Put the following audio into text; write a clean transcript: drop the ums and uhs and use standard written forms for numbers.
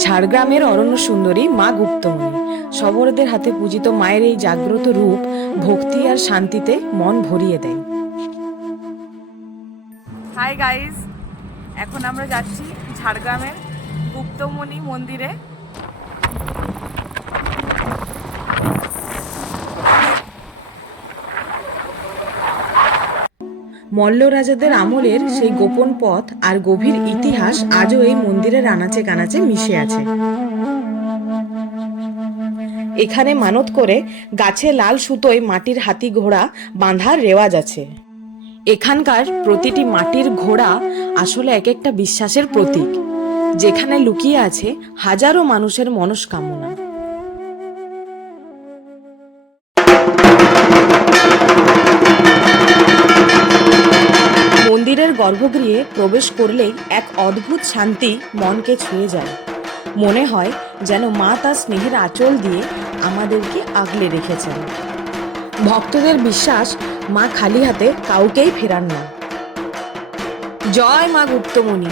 ঝাড়গ্রামের অরণ্য সুন্দরী মা গুপ্তমণি শবরদের হাতে পূজিত মায়ের এই জাগ্রত রূপ ভক্তি আর শান্তিতে মন ভরিয়ে দেয়। হাই গাইস, এখন আমরা যাচ্ছি ঝাড়গ্রামের গুপ্তমণি মন্দিরে। মল্ল রাজাদের আমলের সেই গোপন পথ আর গভীর ইতিহাস আজও এই মন্দিরের আনাচে কানাচে মিশে আছে। এখানে মানত করে গাছে লাল সুতোয় মাটির হাতি ঘোড়া বাঁধার রেওয়াজ আছে। এখানকার প্রতিটি মাটির ঘোড়া আসলে এক একটা বিশ্বাসের প্রতীক, যেখানে লুকিয়ে আছে হাজারো মানুষের মনস্কামনা। মন্দিরের গর্ভগৃহে প্রবেশ করলেই এক অদ্ভুত শান্তি মনকে ছুঁয়ে যায়। মনে হয় যেন মা তার স্নেহের আঁচল দিয়ে আমাদেরকে আগলে রেখেছেন। ভক্তদের বিশ্বাস, মা খালি হাতে কাউকেই ফেরান না। জয় মা গুপ্তমণি।